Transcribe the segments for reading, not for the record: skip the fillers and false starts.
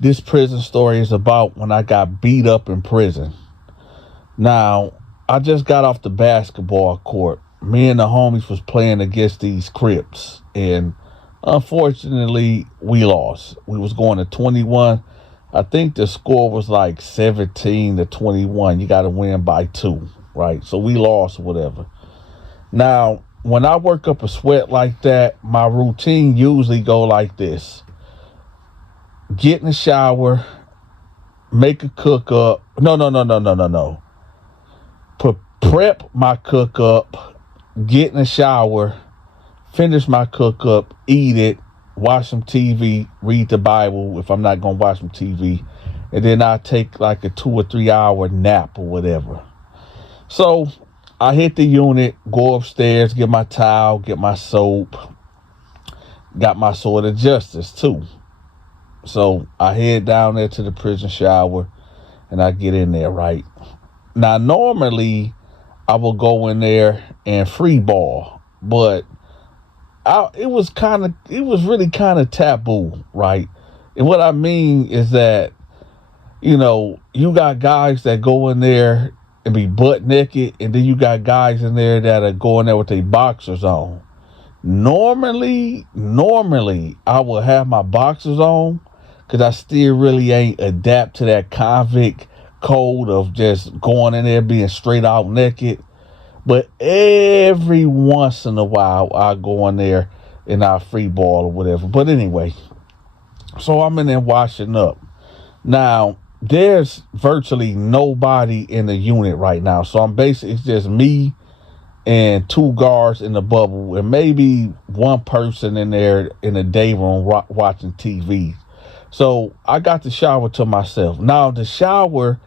This prison story is about when I got beat up in prison. Now, I just got off the basketball court. Me and the homies was playing against these Crips, and unfortunately, we lost. We was going to 21. I think the score was like 17-21. You got to win by two, right? So we lost, whatever. Now, when I work up a sweat like that, my routine usually go like this: get in the shower, make a cook up. No. Prep my cook up, get in the shower, finish my cook up, eat it, watch some TV, read the Bible if I'm not going to watch some TV, and then I take like a 2 or 3 hour nap or whatever. So I hit the unit, go upstairs, get my towel, get my soap, got my sword of justice too. So I head down there to the prison shower and I get in there, right? Now, normally I will go in there and free ball, but it was really kind of taboo, right? And what I mean is that, you got guys that go in there and be butt naked, and then you got guys in there that are going there with their boxers on. Normally, I will have my boxers on because I still really ain't adapt to that convict code of just going in there being straight out naked. But every once in a while, I go in there and I free ball or whatever. But anyway, so I'm in there washing up. Now, there's virtually nobody in the unit right now. So it's just me and two guards in the bubble and maybe one person in there in the day room watching TV. So I got the shower to myself. Now, the shower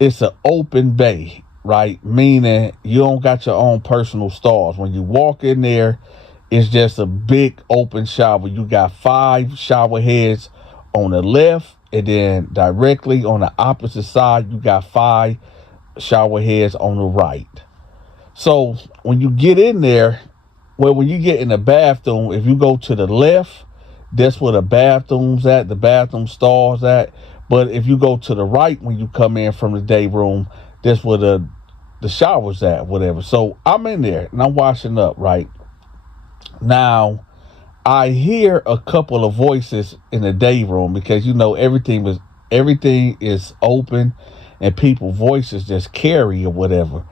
is an open bay, right? Meaning you don't got your own personal stalls. When you walk in there, it's just a big open shower. You got 5 shower heads on the left, and then directly on the opposite side, you got 5 shower heads on the right. So when you get in there, when you get in the bathroom, if you go to the left, that's where the bathroom's at, the bathroom stalls at. But if you go to the right when you come in from the day room, that's where the shower's at, whatever. So I'm in there and I'm washing up, right? Now, I hear a couple of voices in the day room because everything is open and people's voices just carry or whatever.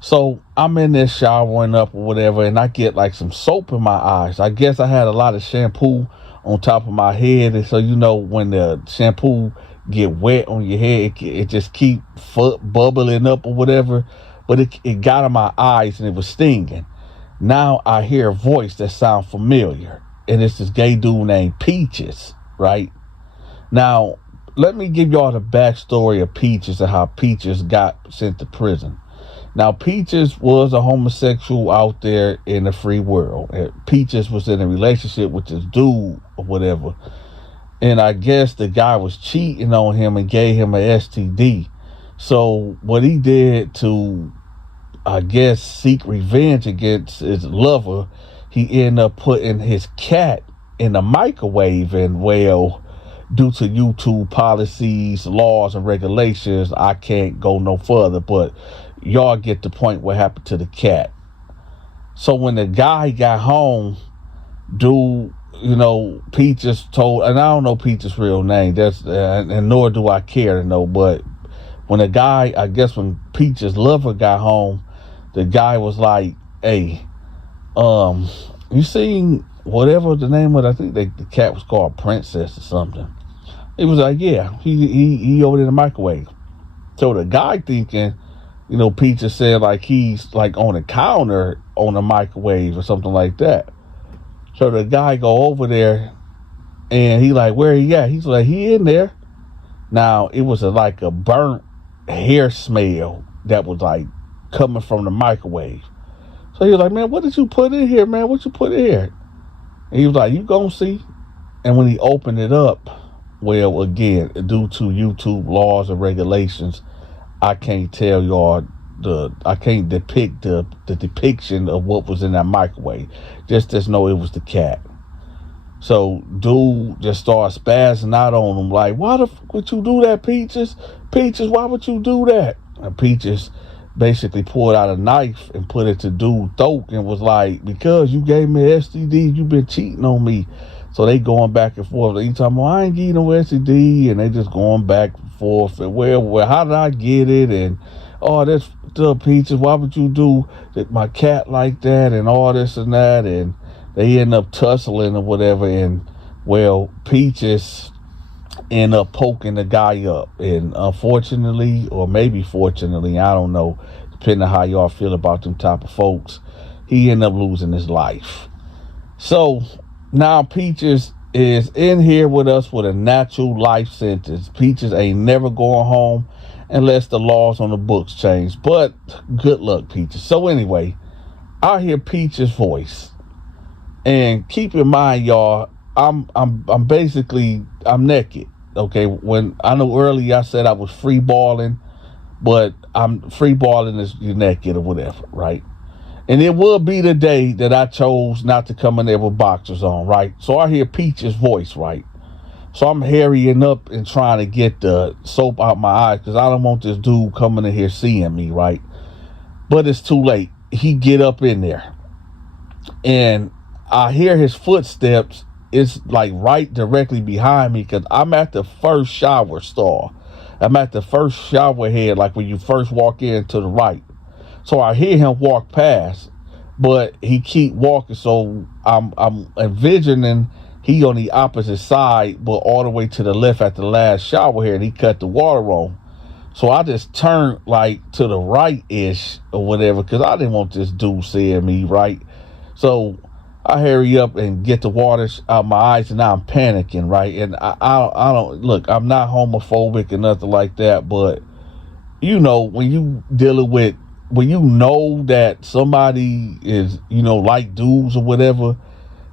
So I'm in there showering up or whatever, and I get like some soap in my eyes. I guess I had a lot of shampoo on top of my head, and so when the shampoo get wet on your head, it just keep bubbling up or whatever. But it got in my eyes and it was stinging. Now I hear a voice that sounds familiar, and it's this gay dude named Peaches, right? Now, let me give y'all the backstory of Peaches and how Peaches got sent to prison. Now, Peaches was a homosexual out there in the free world. Peaches was in a relationship with this dude or whatever. And I guess the guy was cheating on him and gave him an STD. So what he did to, I guess, seek revenge against his lover, he ended up putting his cat in the microwave. And well, due to YouTube policies, laws, and regulations, I can't go no further. But y'all get the point what happened to the cat. So when the guy got home, dude, Peaches told, and I don't know Peaches' real name, and nor do I care to know, but when when Peaches' lover got home, the guy was like, hey, you seen whatever the name of it? I think the cat was called Princess or something. He was like, yeah, he over in the microwave. So the guy thinking, Peaches said like he's like on a counter on the microwave or something like that. So the guy go over there and he like, where he at? He's like, he in there. Now it was like a burnt hair smell that was like coming from the microwave. So he was like, man, what did you put in here, man? What you put in here? And he was like, you gonna see. And when he opened it up, well, again, due to YouTube laws and regulations, I can't tell y'all I can't depict the depiction of what was in that microwave. Just know it was the cat. So dude just starts spazzing out on him like, why the fuck would you do that, Peaches? Peaches, why would you do that? And Peaches basically pulled out a knife and put it to dude's throat and was like, because you gave me STD, you been cheating on me. So they going back and forth. He talking, well, I ain't getting no STD, and they just going back and forth. And well, how did I get it? And oh, that's the Peaches. Why would you do my cat like that? And all this and that. And they end up tussling or whatever. And well, Peaches end up poking the guy up. And unfortunately, or maybe fortunately, I don't know, depending on how y'all feel about them type of folks, he ended up losing his life. So now Peaches is in here with us with a natural life sentence. Peaches ain't never going home unless the laws on the books change. But good luck, Peaches. So anyway, I hear Peaches' voice. And keep in mind, y'all, I'm basically naked. Okay, when I know earlier I said I was free balling, but I'm free balling is you naked or whatever, right? And it will be the day that I chose not to come in there with boxers on, right? So I hear Peach's voice, right? So I'm hurrying up and trying to get the soap out my eyes because I don't want this dude coming in here seeing me, right? But it's too late. He get up in there. And I hear his footsteps. It's like right directly behind me because I'm at the first shower stall. I'm at the first shower head, like when you first walk in to the right. So I hear him walk past, but he keep walking. So I'm envisioning he on the opposite side, but all the way to the left at the last shower here, and he cut the water on. So I just turned like to the right-ish or whatever, because I didn't want this dude seeing me, right? So I hurry up and get the water out my eyes, and now I'm panicking, right? And I don't look, I'm not homophobic or nothing like that, but you know, when you dealing with, when you know that somebody is, you know, like dudes or whatever,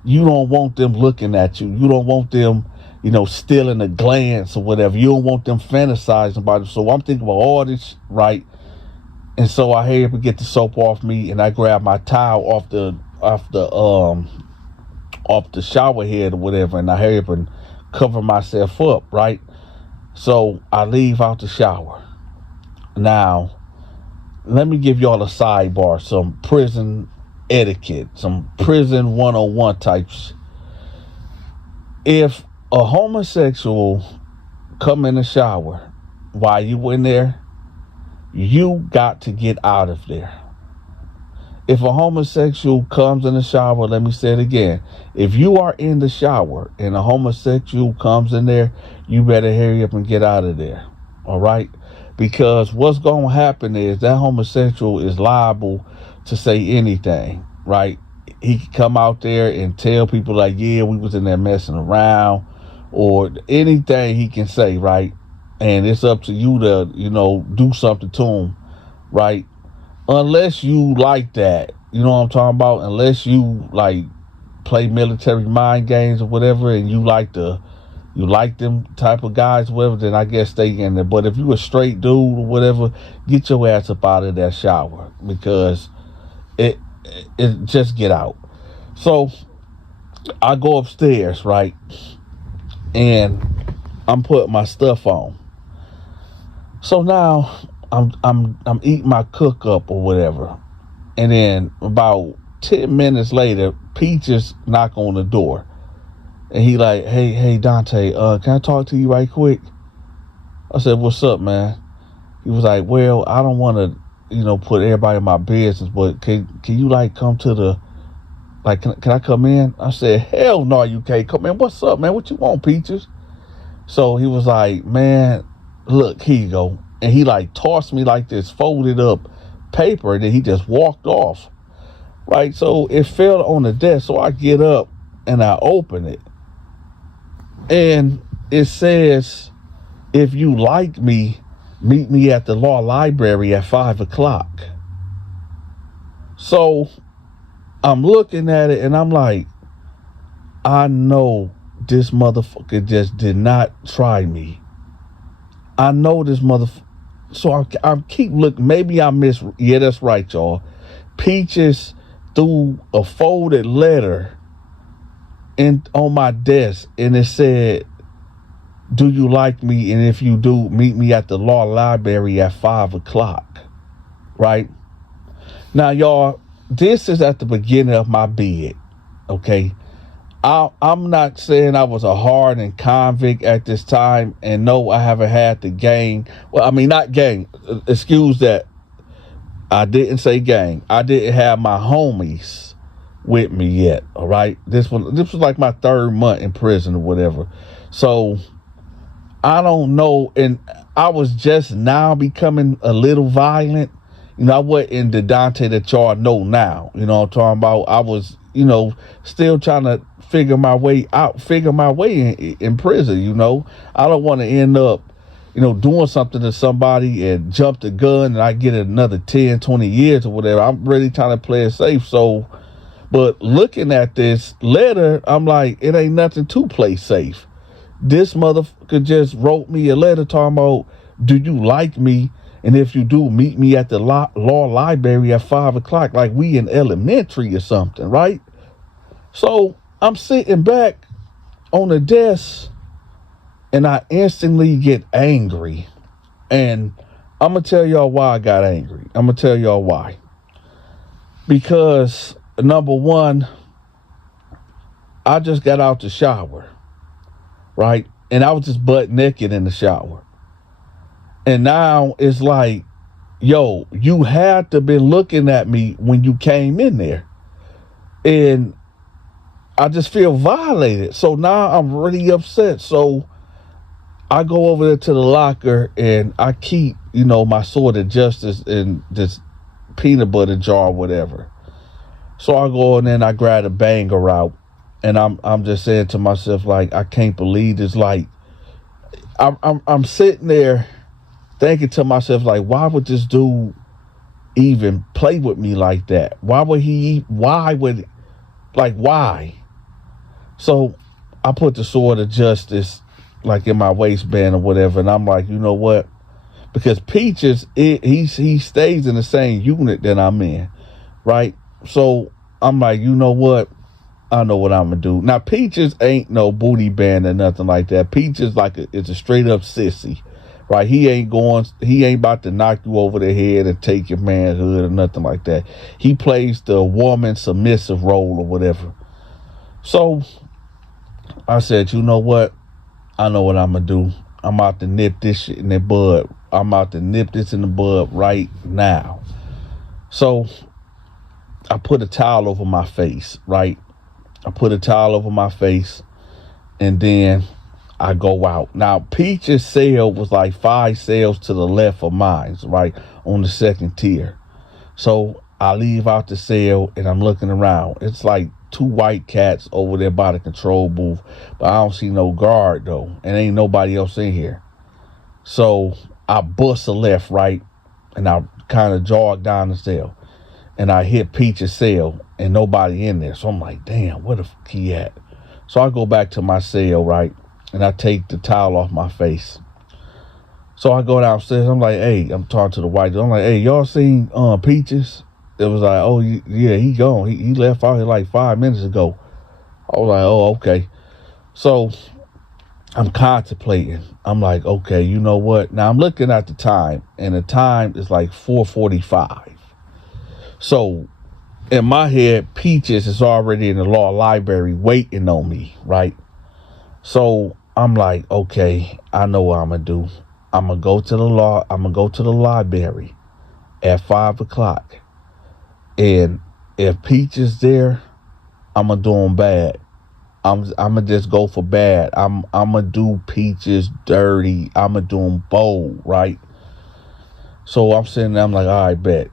you don't want them looking at you. You don't want them, you know, stealing a glance or whatever. You don't want them fantasizing about it. So I'm thinking about all this, right? And so I hurry up and get the soap off me, and I grab my towel off the shower head or whatever, and I hurry up and cover myself up, right? So I leave out the shower. Now, let me give y'all a sidebar, some prison etiquette, some prison 101 types. If a homosexual come in the shower while you in there, you got to get out of there. If a homosexual comes in the shower, let me say it again. If you are in the shower and a homosexual comes in there, you better hurry up and get out of there. All right? Because what's going to happen is that homosexual is liable to say anything, right? He can come out there and tell people like, yeah, we was in there messing around, or anything he can say, right? And it's up to you to, you know, do something to him, right? Unless you like that, you know what I'm talking about? Unless you like play military mind games or whatever, and you like them type of guys, whatever, then I guess stay in there. But if you a straight dude or whatever, get your ass up out of that shower, because it just get out. So I go upstairs, right, and I'm putting my stuff on. So now I'm eating my cook up or whatever, and then about 10 minutes later, Peaches knock on the door. And he like, hey, Donta, can I talk to you right quick? I said, what's up, man? He was like, well, I don't want to, you know, put everybody in my business, but can you like come to the, like, can I come in? I said, hell no, you can't come in. What's up, man? What you want, Peaches? So he was like, man, look, here you go. And he like tossed me like this folded up paper, and then he just walked off. Right? So it fell on the desk. So I get up and I open it. And it says, if you like me, meet me at the law library at 5:00. So I'm looking at it and I'm like, I know this motherfucker just did not try me. I know this motherfucker. So I keep looking. Maybe I missed. Yeah, that's right, y'all. Peaches threw a folded letter on my desk, and it said, "Do you like me? And if you do, meet me at the law library at 5 o'clock." Right now, y'all, this is at the beginning of my bid. Okay, I'm not saying I was a hardened convict at this time, and no, I haven't had the gang. Well, I mean, not gang. Excuse that. I didn't say gang. I didn't have my homies with me yet. All right, this was like my third month in prison or whatever. So I don't know, and I was just now becoming a little violent. I wasn't the Donta that y'all know now. You know what I'm talking about? I was, still trying to figure my way in prison. I don't want to end up, doing something to somebody and jump the gun and I get another 10, 20 years or whatever. I'm really trying to play it safe. So, but looking at this letter, I'm like, it ain't nothing to play safe. This motherfucker just wrote me a letter talking about, do you like me? And if you do, meet me at the law library at 5 o'clock, like we in elementary or something, right? So I'm sitting back on the desk and I instantly get angry. And I'm going to tell y'all why I got angry. I'm going to tell y'all why. Because, number one, I just got out the shower, right? And I was just butt naked in the shower. And now it's like, yo, you had to be looking at me when you came in there. And I just feel violated. So now I'm really upset. So I go over there to the locker and I keep, my sword of justice in this peanut butter jar or whatever. So I go in there and I grab a banger out. And I'm just saying to myself, like, I can't believe this. Like, I'm sitting there thinking to myself, like, why would this dude even play with me like that? Why? So I put the sword of justice like in my waistband or whatever, and I'm like, you know what? Because Peaches, he stays in the same unit that I'm in, right? So I'm like, you know what? I know what I'm gonna do. Now Peaches ain't no booty band or nothing like that. Peaches it's a straight up sissy. Right, he ain't about to knock you over the head and take your manhood or nothing like that. He plays the woman submissive role or whatever. So I said, you know what? I know what I'm gonna do. I'm out to nip this shit in the bud. I'm out to nip this in the bud right now. So I put a towel over my face, right? I put a towel over my face and then I go out. Now, Peach's cell was like 5 cells to the left of mine, right, on the second tier. So I leave out the cell and I'm looking around. It's like 2 white cats over there by the control booth, but I don't see no guard though, and ain't nobody else in here. So I bust a left, right, and I kind of jog down the cell, and I hit Peach's cell, and nobody in there. So I'm like, damn, where the fuck he at? So I go back to my cell, right? And I take the towel off my face. So I go downstairs. I'm like, hey, I'm talking to the white dude. I'm like, hey, y'all seen Peaches? It was like, oh, yeah, he gone. He left out here like 5 minutes ago. I was like, oh, okay. So I'm contemplating. I'm like, okay, you know what? Now I'm looking at the time, and the time is like 4:45. So in my head, Peaches is already in the law library waiting on me, right? So I'm like, okay, I know what I'm gonna do. I'm gonna go to the library at 5 o'clock. And if Peach is there, I'm gonna do him bad. I'm gonna just go for bad. I'm gonna do Peaches dirty. I'm gonna do him bold, right? So I'm sitting there, I'm like, all right, bet.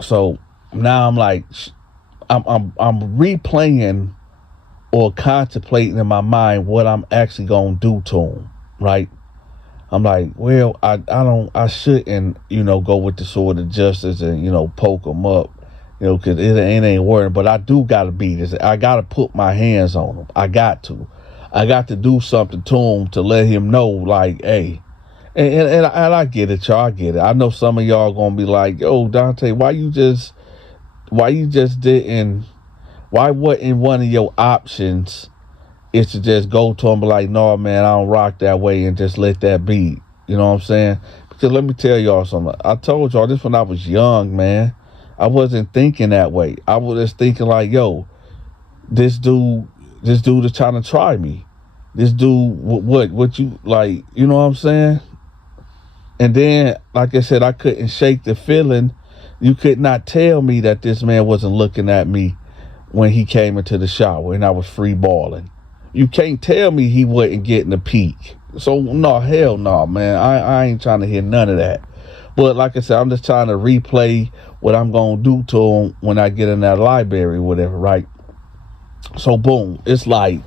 So now I'm like, I'm replaying or contemplating in my mind what I'm actually gonna do to him, right? I'm like, well, I shouldn't, go with the sword of justice and, poke him up, because it ain't working. But I do gotta beat this. I gotta put my hands on him. I got to do something to him to let him know, like, hey. And I get it, y'all. I get it. I know some of y'all gonna be like, yo, Donta, why wasn't one of your options is to just go to him, be like, no, man, I don't rock that way, and just let that be. You know what I'm saying? Because let me tell y'all something. I told y'all this when I was young, man. I wasn't thinking that way. I was just thinking like, yo, this dude, this dude is trying to try me. This dude, what you like? You know what I'm saying? And then, like I said, I couldn't shake the feeling. You could not tell me that this man wasn't looking at me when he came into the shower and I was free balling. You can't tell me he wasn't getting a peek. So no, hell no, man. I ain't trying to hear none of that. But like I said, I'm just trying to replay what I'm gonna do to him when I get in that library or whatever, right? So boom, it's like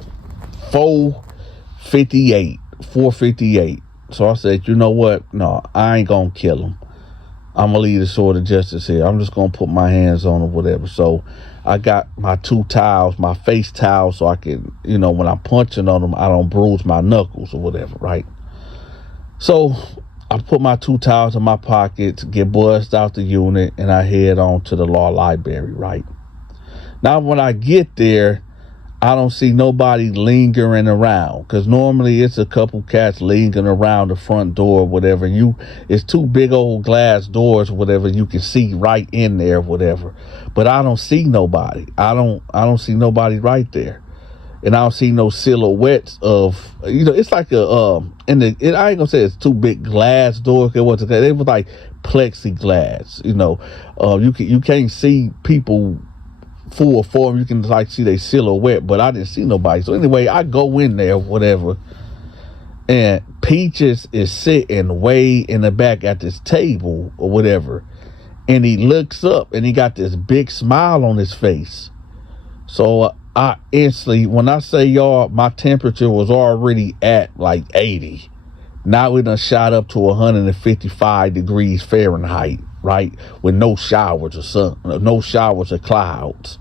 4:58, 4:58. So I said, you know what? No, I ain't gonna kill him. I'm gonna leave the sword of justice here. I'm just gonna put my hands on him, whatever. So I got my 2 towels, my face towel, so I can, when I'm punching on him, I don't bruise my knuckles or whatever, right? So I put my 2 towels in my pockets, get buzzed out the unit, and I head on to the law library, right? Now, when I get there, I don't see nobody lingering around, because normally it's a couple cats lingering around the front door or whatever. It's 2 big old glass doors or whatever. You can see right in there, whatever. But I don't see nobody. I don't see nobody right there, and I don't see no silhouettes of. It's like I ain't gonna say it's 2 big glass doors. They was like plexiglass. You can't see people full form. You can like see their silhouette, but I didn't see nobody. So anyway, I go in there, whatever, and Peaches is sitting way in the back at this table or whatever, and he looks up and he got this big smile on his face. So I instantly, when I say y'all, my temperature was already at like 80. Now we done shot up to 155 degrees Fahrenheit, right? With no showers or clouds.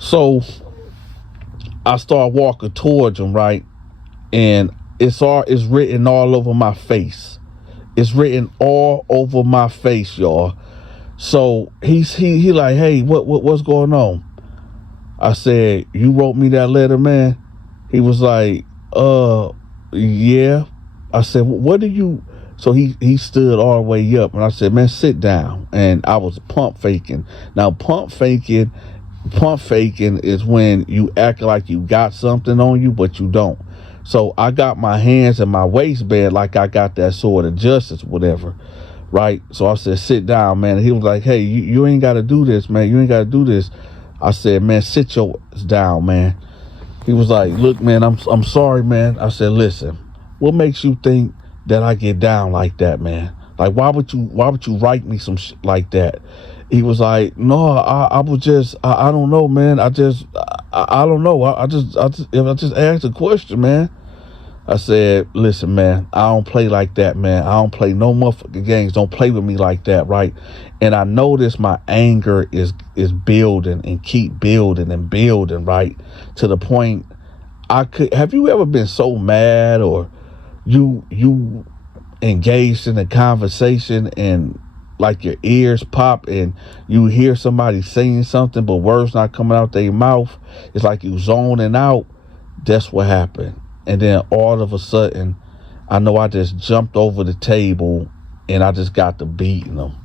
So I start walking towards him, right? And it's written all over my face. It's written all over my face, y'all. So he like, hey, what's going on? I said, you wrote me that letter, man? He was like, yeah. I said, what do you... So he stood all the way up, and I said, man, sit down. And I was pump faking. Now, pump faking is when you act like you got something on you, but you don't. So I got my hands in my waistband like I got that sword of justice, whatever, right? So I said, sit down, man. And he was like, hey, you ain't got to do this, man. You ain't got to do this. I said, man, sit your ass down, man. He was like, look, man, I'm sorry, man. I said, listen, what makes you think that I get down like that, man? Like, why would you write me some shit like that? He was like, no, I was just, I don't know, man. I don't know. I just asked a question, man. I said, listen, man, I don't play like that, man. I don't play no motherfucking games. Don't play with me like that, right? And I noticed my anger is building and keep building and building, right? To the point have you ever been so mad, or you engaged in a conversation and like your ears pop and you hear somebody saying something but words not coming out their mouth? It's like you zoning out. That's what happened. And then all of a sudden, I know I just jumped over the table and I just got to beating them.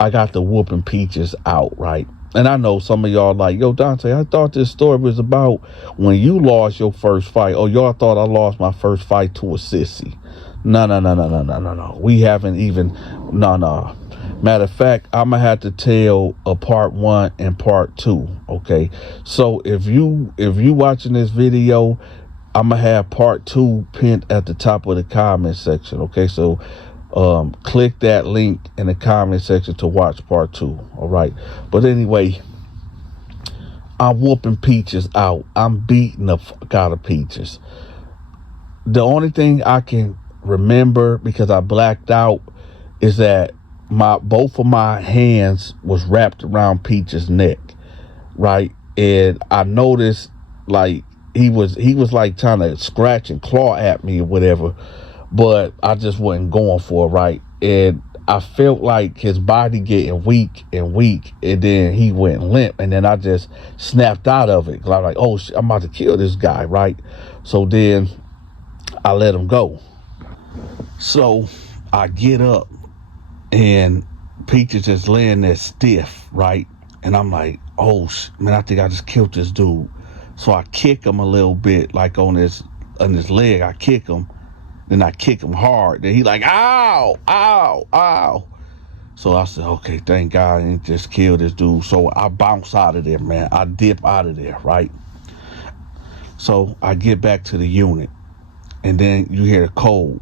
I got the whooping Peaches out, right? And I know some of y'all like, yo, Donta, I thought this story was about when you lost your first fight. Oh, y'all thought I lost my first fight to a sissy. No. We haven't even, no. Matter of fact, I'm going to have to tell a part 1 and part 2, okay? So if you watching this video, I'm going to have part 2 pinned at the top of the comment section, okay? So click that link in the comment section to watch part 2, all right? But anyway, I'm whooping Peaches out. I'm beating the fuck out of Peaches. The only thing I can remember, because I blacked out, is that both of my hands was wrapped around Peach's neck, right? And I noticed like he was like trying to scratch and claw at me or whatever, but I just wasn't going for it, right? And I felt like his body getting weak and weak, and then he went limp, and then I just snapped out of it. 'Cause I'm like, oh, I'm about to kill this guy, right? So then I let him go. So I get up, and Peach is just laying there stiff, right? And I'm like, oh, man, I think I just killed this dude. So I kick him a little bit, like on his leg. I kick him, then I kick him hard. Then he like, ow, ow, ow. So I said, okay, thank God I didn't just kill this dude. So I bounce out of there, man. I dip out of there, right? So I get back to the unit, and then you hear the code.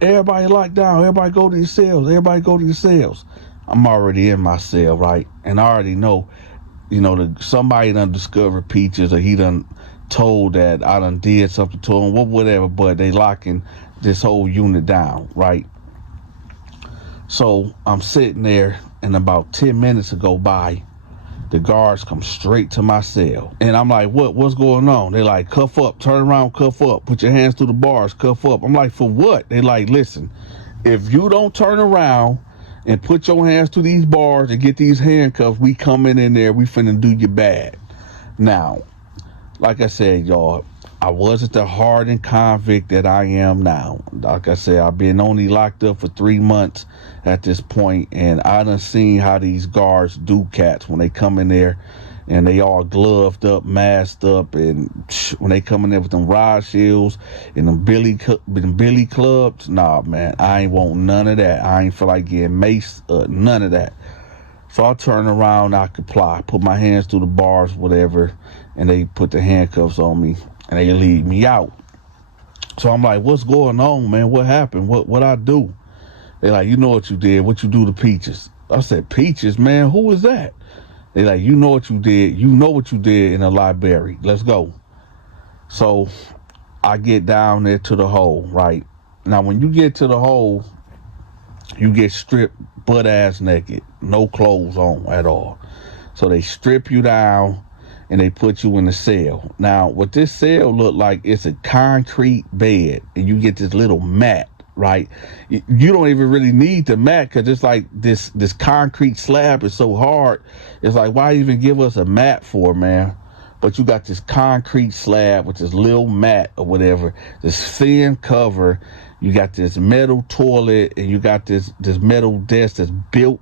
Everybody lock down. Everybody go to your cells. Everybody go to your cells. I'm already in my cell, right? And I already know, somebody done discovered Peaches, or he done told that I done did something to him, whatever, but they locking this whole unit down, right? So I'm sitting there, and about 10 minutes go by, the guards come straight to my cell. And I'm like, what's going on? They like, cuff up, turn around, cuff up, put your hands through the bars, cuff up. I'm like, for what? They like, listen, if you don't turn around and put your hands to these bars and get these handcuffs, we coming in there, we finna do you bad. Now, like I said, y'all, I wasn't the hardened convict that I am now. Like I said, I've been only locked up for 3 months at this point, and I done seen how these guards do cats when they come in there and they all gloved up, masked up, and when they come in there with them rod shields and them billy clubs, nah, man, I ain't want none of that. I ain't feel like getting maced, none of that. So I turn around, I comply, put my hands through the bars, whatever, and they put the handcuffs on me, and they lead me out. So I'm like, what's going on, man? What happened? What I do? They like, you know what you did, what you do to Peaches. I said, Peaches, man, who is that? They like, you know what you did in the library. Let's go. So I get down there to the hole, right? Now, when you get to the hole, you get stripped butt ass naked, no clothes on at all. So they strip you down and they put you in a cell. Now, what this cell look like, it's a concrete bed, and you get this little mat, right? You don't even really need the mat, because it's like this concrete slab is so hard. It's like, why even give us a mat for, man? But you got this concrete slab with this little mat or whatever, this thin cover. You got this metal toilet, and you got this metal desk that's built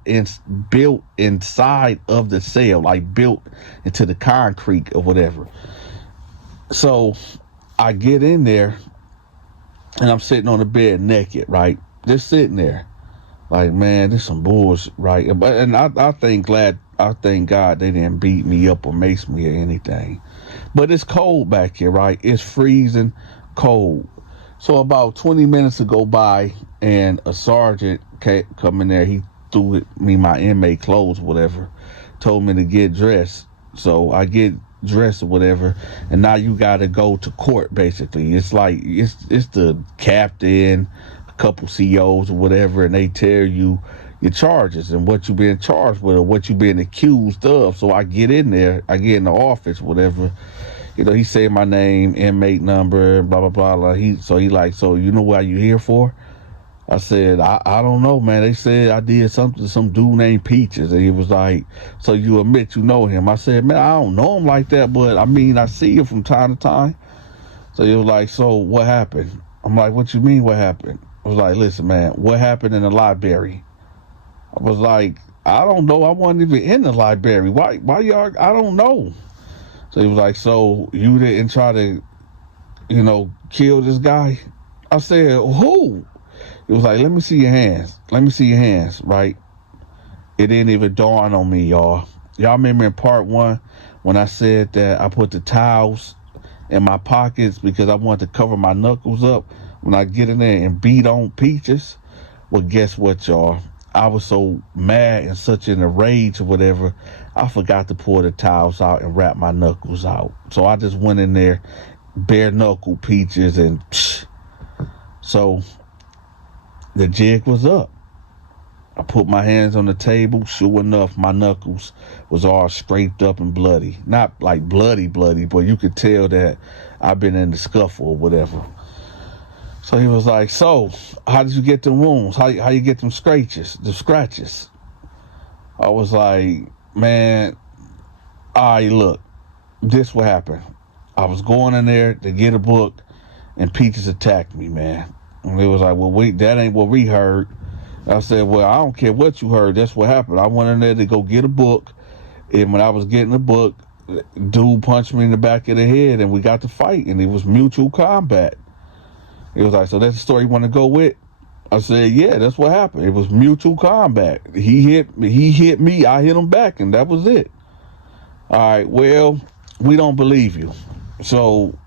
inside of the cell, like built into the concrete or whatever. So I get in there, and I'm sitting on the bed naked, right? Just sitting there. Like, man, this some bullshit, right? And I thank God they didn't beat me up or mace me or anything. But it's cold back here, right? It's freezing cold. So about 20 minutes to go by, and a sergeant come in there. He threw me my inmate clothes, whatever, told me to get dressed. So I get dressed or whatever, and now you got to go to court, basically. It's like, it's the captain, a couple COs or whatever, and they tell you your charges and what you been charged with or what you been accused of. So I get in there, I get in the office, whatever. He said my name, inmate number, blah, blah, blah, blah. So you know what you here for? I said, I don't know, man. They said I did something to some dude named Peaches. And he was like, so you admit you know him? I said, man, I don't know him like that, but I mean, I see him from time to time. So he was like, so what happened? I'm like, what you mean what happened? I was like, listen, man, what happened in the library? I was like, I don't know. I wasn't even in the library. Why y'all? I don't know. So he was like, so you didn't try to, kill this guy? I said, who? He was like, let me see your hands. Let me see your hands, right? It didn't even dawn on me, y'all. Y'all remember in part 1 when I said that I put the towels in my pockets because I wanted to cover my knuckles up when I get in there and beat on Peaches? Well, guess what, y'all? I was so mad and such in a rage or whatever, I forgot to pull the towels out and wrap my knuckles out. So I just went in there, bare knuckle Peaches, and so the jig was up. I put my hands on the table. Sure enough, my knuckles was all scraped up and bloody. Not like bloody, but you could tell that I've been in the scuffle or whatever. So he was like, so how did you get them wounds? How you get them scratches? I was like, man, all right, look, this what happened. I was going in there to get a book, and Peaches attacked me, man. And it was like, well, that ain't what we heard. I said, well, I don't care what you heard. That's what happened. I went in there to go get a book, and when I was getting the book, dude punched me in the back of the head, and we got to fight, and it was mutual combat. He was like, so that's the story you want to go with? I said, yeah, that's what happened. It was mutual combat. He hit me, I hit him back, and that was it. All right, well, we don't believe you. So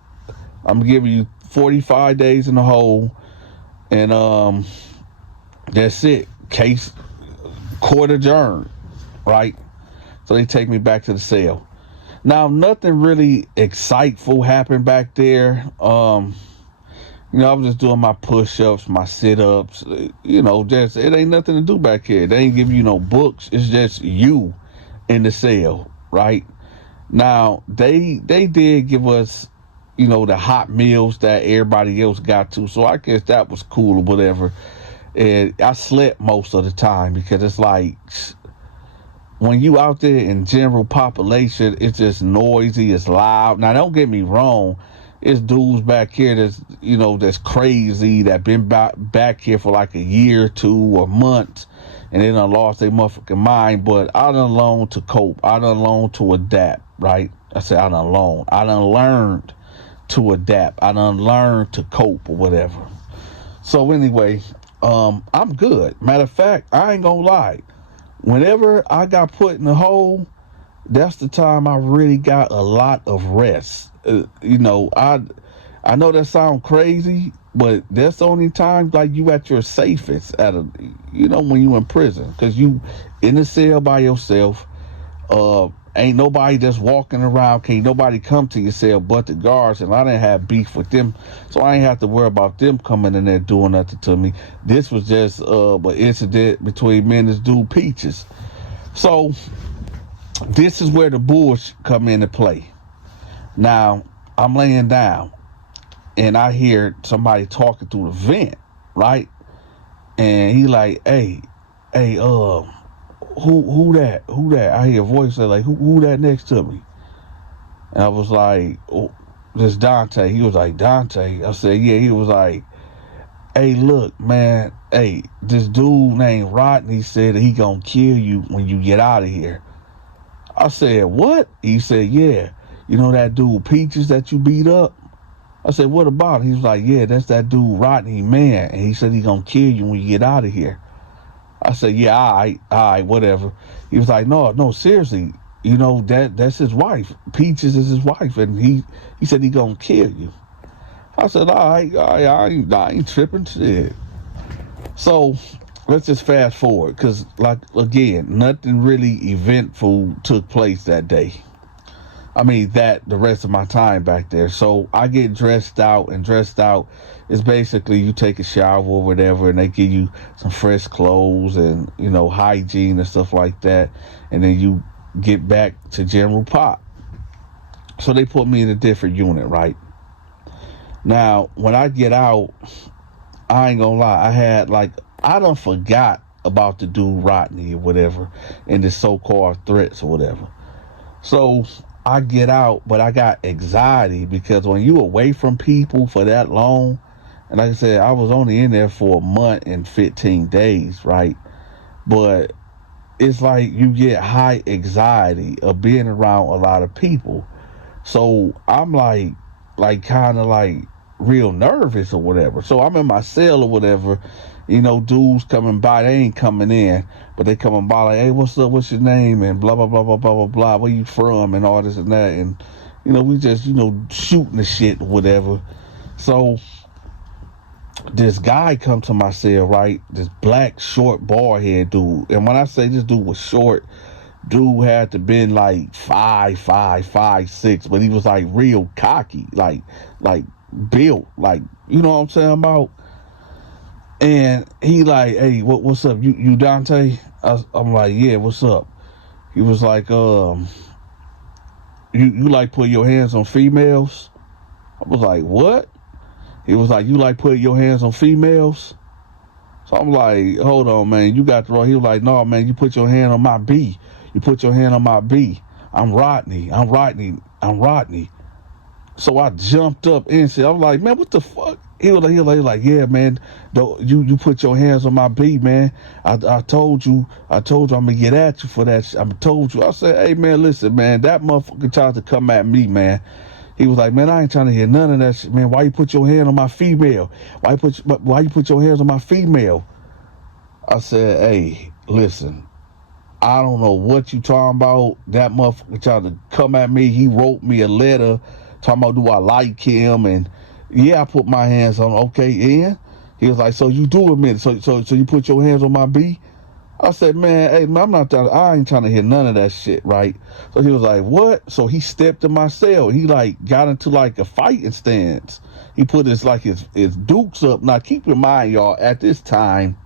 I'm giving you 45 days in the hole, and that's it. Case, court adjourned, right? So they take me back to the cell. Now, nothing really exciteful happened back there. I was just doing my push-ups, my sit-ups. Just it ain't nothing to do back here. They ain't give you no books. It's just you in the cell, right? Now, they did give us, the hot meals that everybody else got to. So I guess that was cool or whatever. And I slept most of the time because it's like when you out there in general population, it's just noisy, it's loud. Now, don't get me wrong. It's dudes back here that's crazy, that been back here for like a year or 2 or months, and they done lost their motherfucking mind. But I done learned to cope. I done learned to adapt, right? I said I done learned. I done learned to adapt. I done learned to cope or whatever. So anyway, I'm good. Matter of fact, I ain't gonna lie. Whenever I got put in the hole, that's the time I really got a lot of rest. I know that sounds crazy, but that's the only time like you at your safest when you in prison, because you in the cell by yourself. Ain't nobody just walking around. Can't nobody come to your cell but the guards, and I didn't have beef with them, so I ain't have to worry about them coming in there doing nothing to me. This was just an incident between me and this dude Peaches. So this is where the bullshit come into play. Now, I'm laying down, and I hear somebody talking through the vent, right? And he like, hey, who that? I hear a voice say like, who that next to me? And I was like, oh, this Donta. He was like, Donta. I said, yeah. He was like, hey, look, man, hey, this dude named Rodney said that he gonna kill you when you get out of here. I said, what? He said, yeah. You know that dude Peaches that you beat up? I said, what about him? He was like, yeah, that's that dude Rodney, man. And he said he gonna kill you when you get out of here. I said, yeah, all right, whatever. He was like, no, seriously. That's his wife. Peaches is his wife. And he said he gonna kill you. I said, all right, I ain't tripping shit. So let's just fast forward, because, like, again, nothing really eventful took place that day. I mean, the rest of my time back there. So I get dressed out, and dressed out is basically you take a shower or whatever, and they give you some fresh clothes and, hygiene and stuff like that. And then you get back to general pop. So they put me in a different unit, right? Now, when I get out, I ain't gonna lie, I done forgot about the dude Rodney or whatever and the so-called threats or whatever. So I get out, but I got anxiety, because when you away from people for that long, and like I said, I was only in there for a month and 15 days, right? But it's like you get high anxiety of being around a lot of people. So I'm like kind of like real nervous or whatever. So I'm in my cell or whatever, dudes coming by, they ain't coming in, but they coming by like, hey, what's up, what's your name, and blah, blah, blah, blah, blah, blah, blah, where you from, and all this and that, and, we just, shooting the shit or whatever. So this guy come to my cell, right, this black, short, bald head dude, and when I say this dude was short, dude had to been like 5'5", 5'6", but he was like real cocky, like built, like, you know what I'm saying about? And he like, hey, what's up? You Donta? I'm like, yeah, what's up? He was like, you like put your hands on females? I was like, what? He was like, you like putting your hands on females? So I'm like, hold on, man, you got the wrong. He was like, no, man, you put your hand on my B. You put your hand on my B. I'm Rodney. I'm Rodney. I'm Rodney. So I jumped up and said, I'm like, man, what the fuck? He was like, yeah, man, you put your hands on my B, man. I told you I'm gonna get at you for that. I told you. I said, hey, man, listen, man, that motherfucker tried to come at me, man. He was like, man, I ain't trying to hear none of that shit, man. Why you put your hand on my female? Why you put your hands on my female? I said, hey, listen, I don't know what you talking about. That motherfucker tried to come at me. He wrote me a letter talking about, do I like him? And yeah, I put my hands on. Okay, Ian. He was like, so you do admit, so you put your hands on my B? I said, man, hey, man, I ain't trying to hear none of that shit, right? So he was like, what? So he stepped in my cell. He like got into like a fighting stance. He put his dukes up. Now keep in mind, y'all, at this time,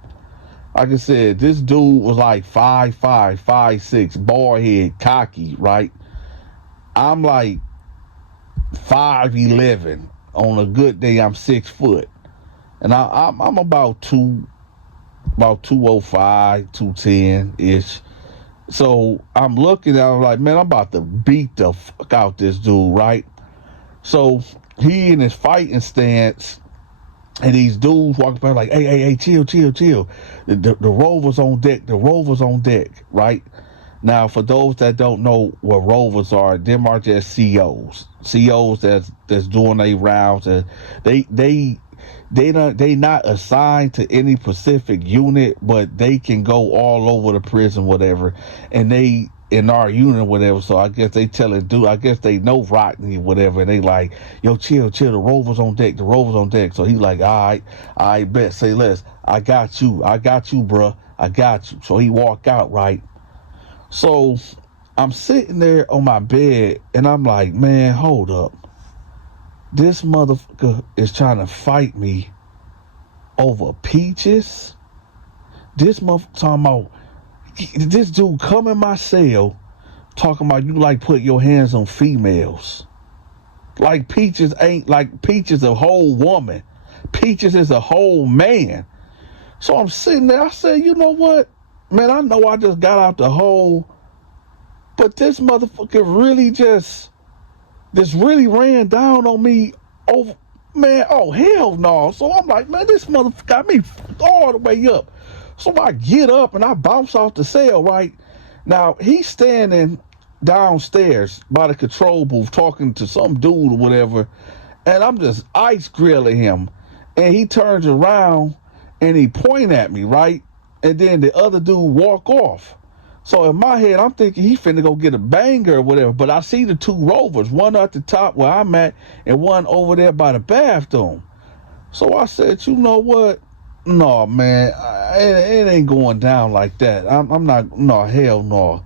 like I said, this dude was like 5'5", 5'6", bald head, cocky, right? I'm like 5'11". On a good day, I'm 6 foot, and I'm about 205, 210 ish. So I'm looking at him like, man, I'm about to beat the fuck out this dude, right? So he in his fighting stance, and these dudes walking by like, hey, chill. The rover's on deck, right? Now, for those that don't know what rovers are, them are just COs that's doing their rounds, and they not assigned to any specific unit, but they can go all over the prison, whatever, and they in our unit, whatever. So I guess they telling dude, I guess they know Rodney, whatever, and they like, yo, chill, the rover's on deck. So he like, all right, bet, say less. I got you, bruh. I got you. So he walk out, right? So I'm sitting there on my bed, and I'm like, man, hold up. This motherfucker is trying to fight me over peaches. This motherfucker talking about, this dude come in my cell talking about you like put your hands on females. Like Peaches a whole woman. Peaches is a whole man. So I'm sitting there, I said, you know what? Man, I know I just got out the hole, but this motherfucker really ran down on me over, man, oh, hell no. So I'm like, man, this motherfucker got me all the way up. So I get up and I bounce off the cell, right? Now, he's standing downstairs by the control booth talking to some dude or whatever, and I'm just ice grilling him. And he turns around and he point at me, right? And then the other dude walk off. So in my head, I'm thinking he finna go get a banger or whatever. But I see the two rovers, one at the top where I'm at and one over there by the bathroom. So I said, you know what? No, man, it ain't going down like that. I'm not, no, hell no.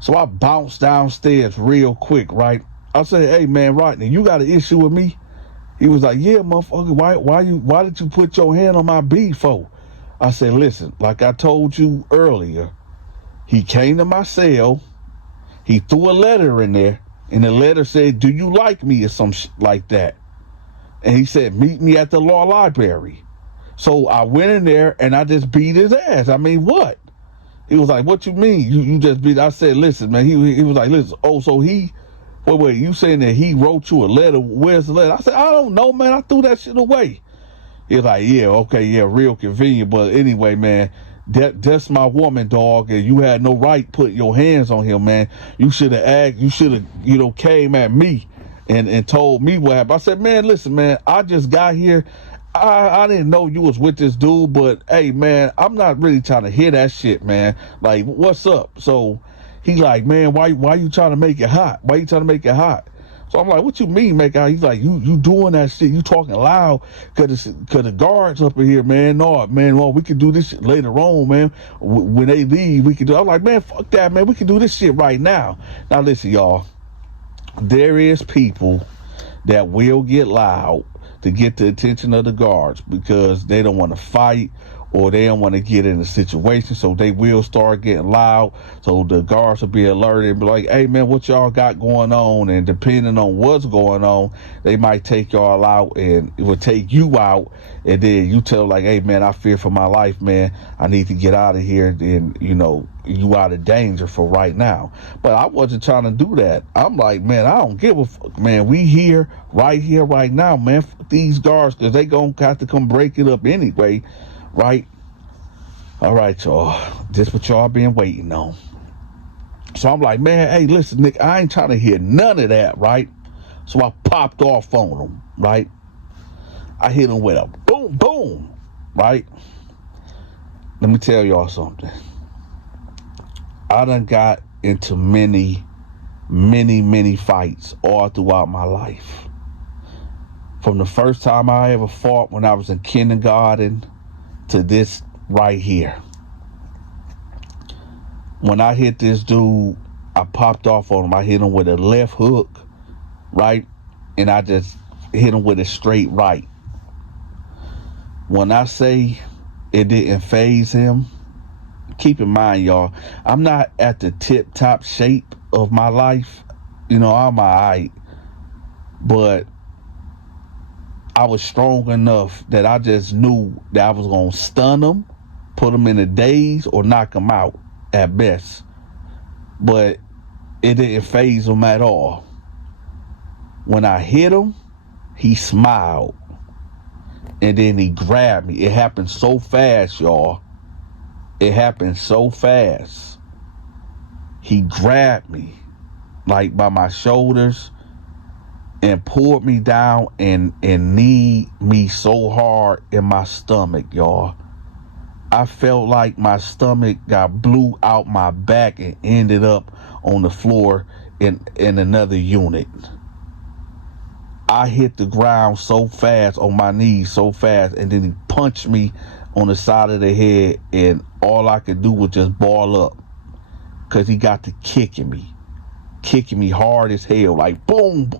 So I bounced downstairs real quick, right? I said, hey, man, Rodney, you got an issue with me? He was like, yeah, motherfucker, why did you put your hand on my B for? I said, listen, like I told you earlier, he came to my cell, he threw a letter in there, and the letter said, do you like me, or some shit like that. And he said, meet me at the law library. So I went in there and I just beat his ass. I mean, what? He was like, what you mean? You just beat? I said, listen, man, he was like, listen, oh, so wait, you saying that he wrote you a letter? Where's the letter? I said, I don't know, man, I threw that shit away. He was like, yeah, okay, yeah, real convenient. But anyway, man, that's my woman, dog, and you had no right putting your hands on him, man. You should have came at me and told me what happened. I said, man, listen, man, I just got here. I didn't know you was with this dude, but hey, man, I'm not really trying to hear that shit, man. Like, what's up? So he like, man, why you trying to make it hot? Why you trying to make it hot? So I'm like, what you mean, make out? He's like, you doing that shit? You talking loud? Cause the guards up in here, man. No, man, well, we can do this shit later on, man. When they leave, we can do. I'm like, man, fuck that, man. We can do this shit right now. Now listen, y'all. There is people that will get loud to get the attention of the guards because they don't want to fight or they don't want to get in a situation, so they will start getting loud. So the guards will be alerted and be like, hey man, what y'all got going on? And depending on what's going on, they might take y'all out, and it will take you out, and then you tell like, hey man, I fear for my life, man, I need to get out of here, and you out of danger for right now. But I wasn't trying to do that. I'm like, man, I don't give a fuck, man. We here right now, man. These guards, because they gonna have to come break it up anyway, right? All right, y'all. This what y'all been waiting on. So I'm like, man, hey, listen, Nick, I ain't trying to hear none of that, right? So I popped off on them, right? I hit them with a boom, boom, right? Let me tell y'all something. I done got into many fights all throughout my life. From the first time I ever fought when I was in kindergarten to this right here. When I hit this dude, I popped off on him. I hit him with a left hook, right? And I just hit him with a straight right. When I say it didn't faze him, keep in mind, y'all, I'm not at the tip-top shape of my life. I'm all right. But I was strong enough that I just knew that I was going to stun him, put him in a daze, or knock him out at best. But it didn't faze him at all. When I hit him, he smiled. And then he grabbed me. It happened so fast, y'all. It happened so fast. He grabbed me, like by my shoulders, and pulled me down and kneed me so hard in my stomach, y'all. I felt like my stomach got blew out my back and ended up on the floor in another unit. I hit the ground so fast, on my knees so fast, and then he punched me on the side of the head, and all I could do was just ball up, because he got to kicking me hard as hell, like boom.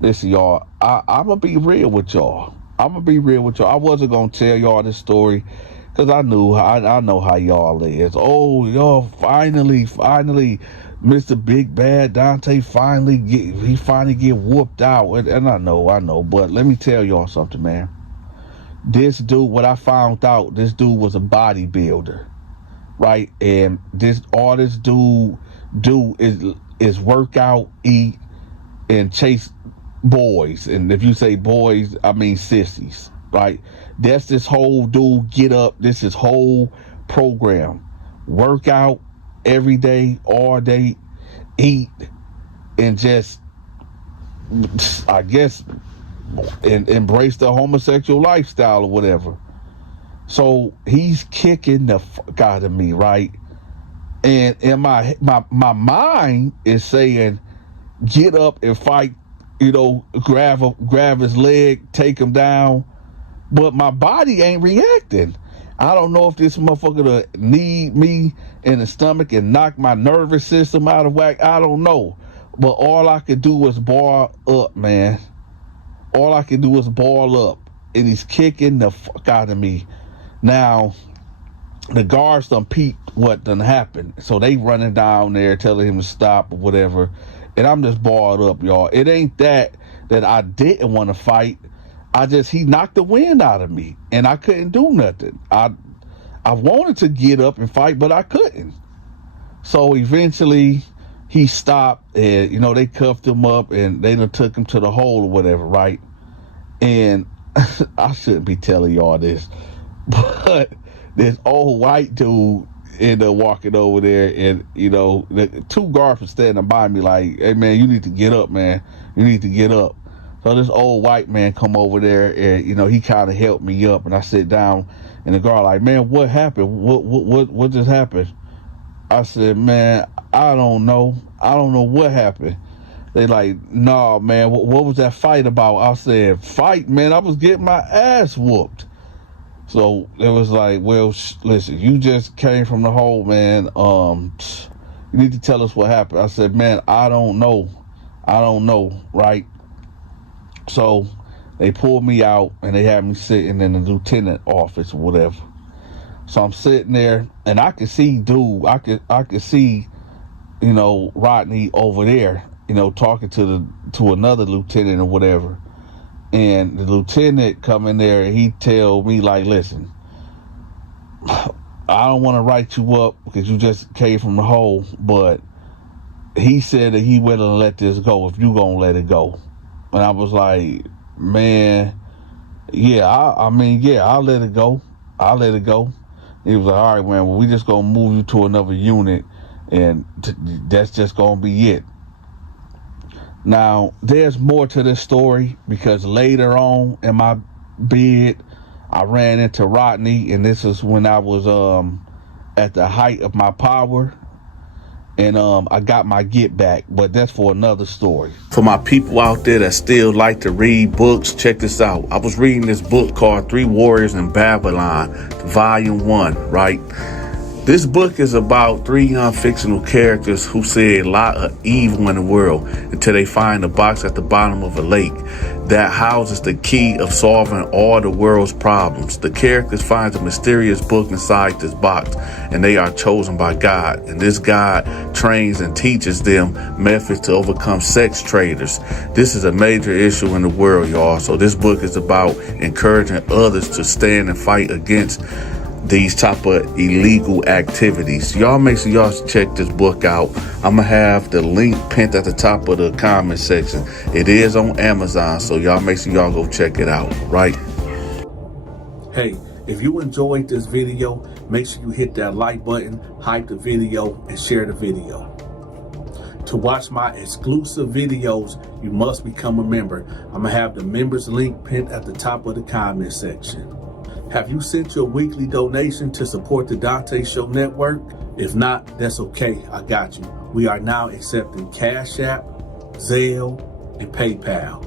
Listen, y'all, I'm gonna be real with y'all. I wasn't gonna tell y'all this story because I know how y'all is. Oh, y'all, finally, Mr. Big Bad Donta finally get whooped out, and I know. But let me tell y'all something, man. This dude, what I found out, this dude was a bodybuilder, right? And all this dude do is work out, eat, and chase boys. And if you say boys, I mean sissies, right? That's this whole dude get up. This is whole program. Work out every day, all day, eat, and just, I guess, and embrace the homosexual lifestyle or whatever. So he's kicking the fuck out of me, right? And my mind is saying, get up and fight, grab his leg, take him down. But my body ain't reacting. I don't know if this motherfucker need me in the stomach and knock my nervous system out of whack. I don't know. But all I could do was ball up, man. All I could do was ball up. And he's kicking the fuck out of me. Now, the guards done peeped what done happened. So they running down there telling him to stop or whatever. And I'm just balled up, y'all. It ain't that I didn't want to fight. He knocked the wind out of me. And I couldn't do nothing. I wanted to get up and fight, but I couldn't. So eventually he stopped, and, they cuffed him up and they done took him to the hole or whatever, right? And I shouldn't be telling y'all this, but this old white dude ended up walking over there, and the two guards were standing by me like, hey man, you need to get up, man. You need to get up. So this old white man come over there, and he kind of helped me up, and I sit down, and the guard like, man, what happened? What just happened? I said, man, I don't know what happened. They like, nah, man, what was that fight about? I said, fight, man, I was getting my ass whooped. So it was like, well, listen, you just came from the hole, man. You need to tell us what happened. I said, man, I don't know, right? So they pulled me out, and they had me sitting in the lieutenant office or whatever. So I'm sitting there, and I could see I could see, Rodney over there, talking to another lieutenant or whatever. And the lieutenant come in there and he tell me, like, listen, I don't want to write you up because you just came from the hole, but he said that he willing to let this go if you gonna let it go. And I was like, man, yeah, I'll let it go. I'll let it go. He was like, all right, man, well, we just gonna move you to another unit, and that's just gonna be it. Now, there's more to this story because later on in my bid, I ran into Rodney, and this is when I was at the height of my power, and I got my get back, but that's for another story. For my people out there that still like to read books, check this out. I was reading this book called Three Warriors in Babylon, Volume 1, right? This book is about three young fictional characters who see a lot of evil in the world until they find a box at the bottom of a lake that houses the key of solving all the world's problems. The characters find a mysterious book inside this box, and they are chosen by God. And this God trains and teaches them methods to overcome sex traders. This is a major issue in the world, y'all. So this book is about encouraging others to stand and fight against these type of illegal activities. Y'all make sure y'all check this book out. I'm gonna have the link pinned at the top of the comment section. It is on Amazon, so y'all make sure y'all go check it out, right? Hey, if you enjoyed this video, make sure you hit that like button, hype the video, and share the video. To watch my exclusive videos, you must become a member. I'm gonna have the members link pinned at the top of the comment section. Have you sent your weekly donation to support the Donta Show Network? If not, that's okay. I got you. We are now accepting Cash App, Zelle, and PayPal.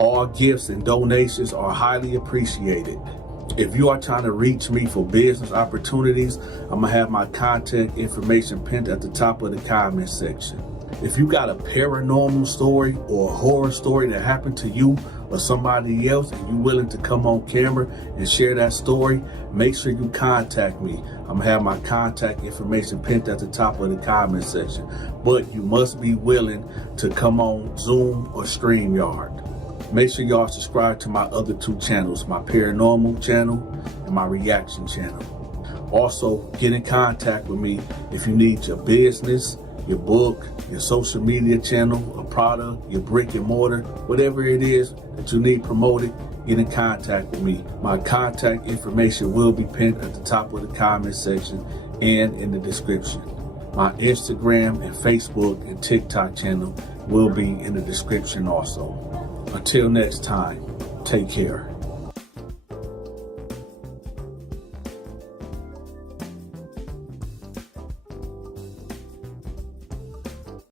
All gifts and donations are highly appreciated. If you are trying to reach me for business opportunities, I'm going to have my contact information pinned at the top of the comment section. If you got a paranormal story or a horror story that happened to you or somebody else and you're willing to come on camera and share that story, make sure you contact me. I'm gonna have my contact information pinned at the top of the comment section. But you must be willing to come on Zoom or StreamYard. Make sure y'all subscribe to my other two channels, my paranormal channel and my reaction channel. Also, get in contact with me if you need your business, your book, your social media channel, a product, your brick and mortar, whatever it is that you need promoted, get in contact with me. My contact information will be pinned at the top of the comment section and in the description. My Instagram and Facebook and TikTok channel will be in the description also. Until next time, take care.